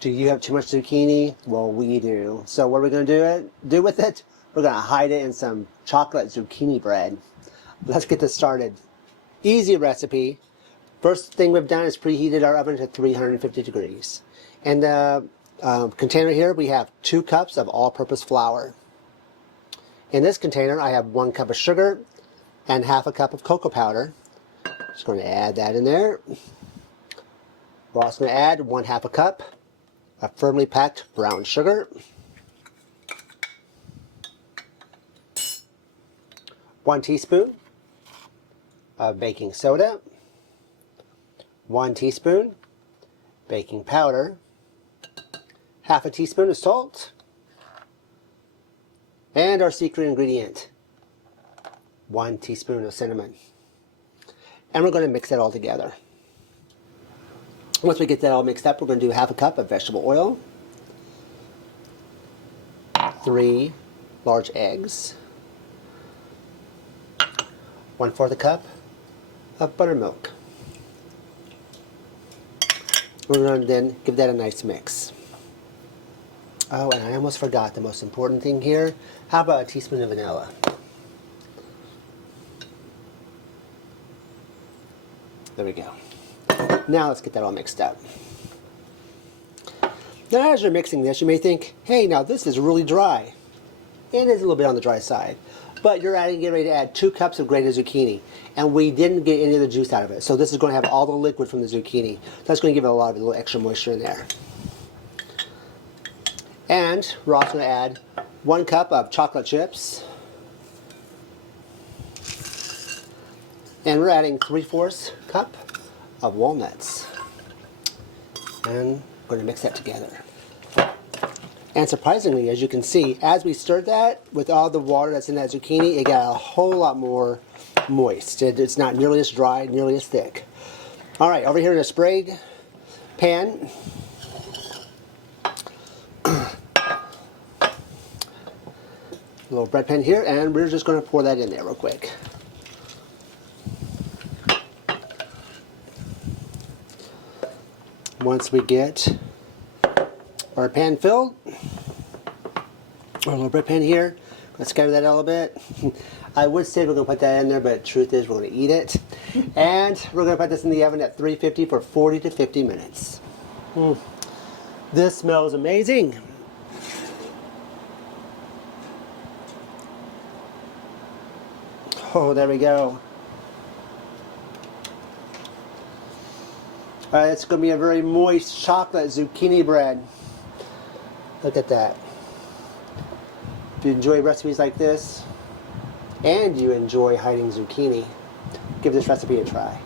Do you have too much zucchini? Well, we do. So what are we going to do with it? We're going to hide it in some chocolate zucchini bread. Let's get this started. Easy recipe. First thing we've done is preheated our oven to 350 degrees. In the container here, we have 2 cups of all-purpose flour. In this container, I have 1 cup of sugar and half a cup of cocoa powder. Just going to add that in there. We're also going to add 1/2 a cup of firmly packed brown sugar, 1 teaspoon of baking soda, 1 teaspoon baking powder, 1/2 teaspoon of salt, and our secret ingredient, 1 teaspoon of cinnamon. And we're going to mix that all together. Once we get that all mixed up, we're going to do 1/2 a cup of vegetable oil, 3 large eggs, 1/4 a cup of buttermilk. We're going to then give that a nice mix. Oh, and I almost forgot the most important thing here. How about a teaspoon of vanilla? There we go. Now let's get that all mixed up. Now as you're mixing this, you may think, hey, now this is really dry. It is a little bit on the dry side. But you're getting ready to add 2 cups of grated zucchini. And we didn't get any of the juice out of it. So this is going to have all the liquid from the zucchini. That's going to give it a little extra moisture in there. And we're also going to add 1 cup of chocolate chips. And we're adding 3/4 cup of walnuts. And we're going to mix that together. And surprisingly, as you can see, as we stirred that with all the water that's in that zucchini, it got a whole lot more moist. It's not nearly as dry, nearly as thick. All right, over here in a spray pan, little bread pan here, and we're just going to pour that in there real quick. Once we get our pan filled, our little bread pan here, let's scatter that a little bit. I would say we're going to put that in there, but the truth is we're going to eat it. And we're going to put this in the oven at 350 for 40 to 50 minutes. This smells amazing. Oh, there we go. It's going to be a very moist chocolate zucchini bread. Look at that. If you enjoy recipes like this, and you enjoy hiding zucchini, give this recipe a try.